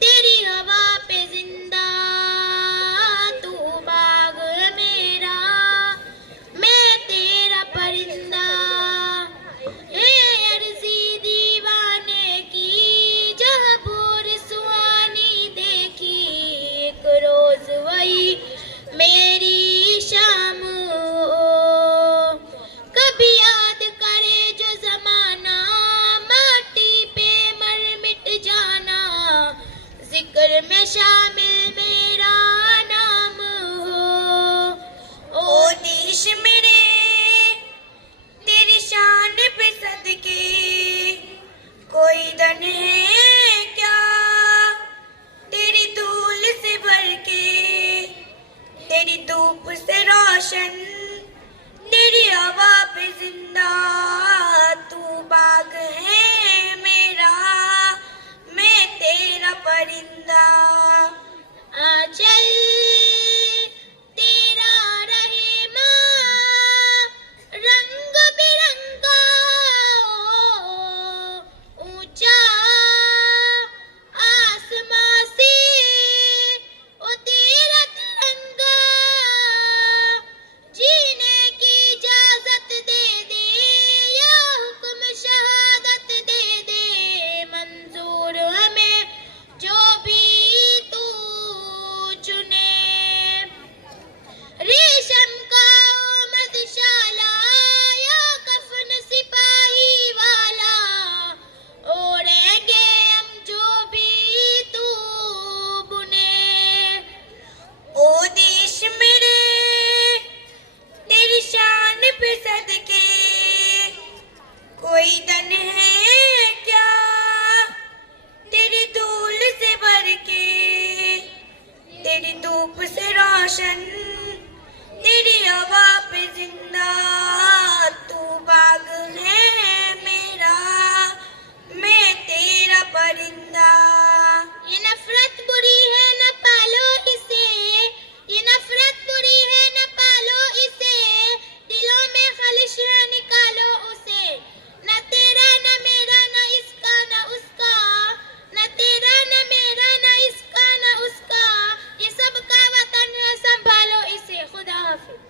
तेरी हवा पे जिंदा तू बाग मेरा, मैं तेरा परिंदा। है अर्जी दीवाने की जब भोर सुहानी देखी, एक रोज वही मेरी शाम हो। कभी याद करे जो जमाना, माटी पे मर मिट जाना, जिक्र में शामिल मेरा नाम हो। ओ देश मेरे तेरी शान पे सदके, कोई दन है क्या तेरी धूल से भर के, तेरी धूप से रोशन, तेरी हवा पे जिंदा तू बाग है मेरा, मैं तेरा परिंदा। आंचल तेरा रहे माँ रंग बिरंगा, ऊंचा आसमां से ओ तेरा तिरंगा, जीने की इजाजत दे दे या हुक्म शहादत दे दे, मंजूर हमें जो भी तू चुने। रेशम का ओ मधुशाला या कफन सिपाही वाला, ओढ़ेंगे हम जो भी तू बुने। ओ देश मेरे तेरी शान पे सदके, कोई दन है क्या तेरी धूल से भर के, तेरी धूप से रोशन, तेरी हवा पे जिंदा तू बाग है मेरा, मैं तेरा परिंदा। ये नफरत बुरी है न पालो इसे, ये नफरत बुरी है न पालो इसे, दिलों में खलिश है निकालो उसे। न तेरा न मेरा न इसका न उसका, न तेरा न मेरा न इसका न उसका, ये सबका वतन है संभालो इसे। खुदा हाफिज।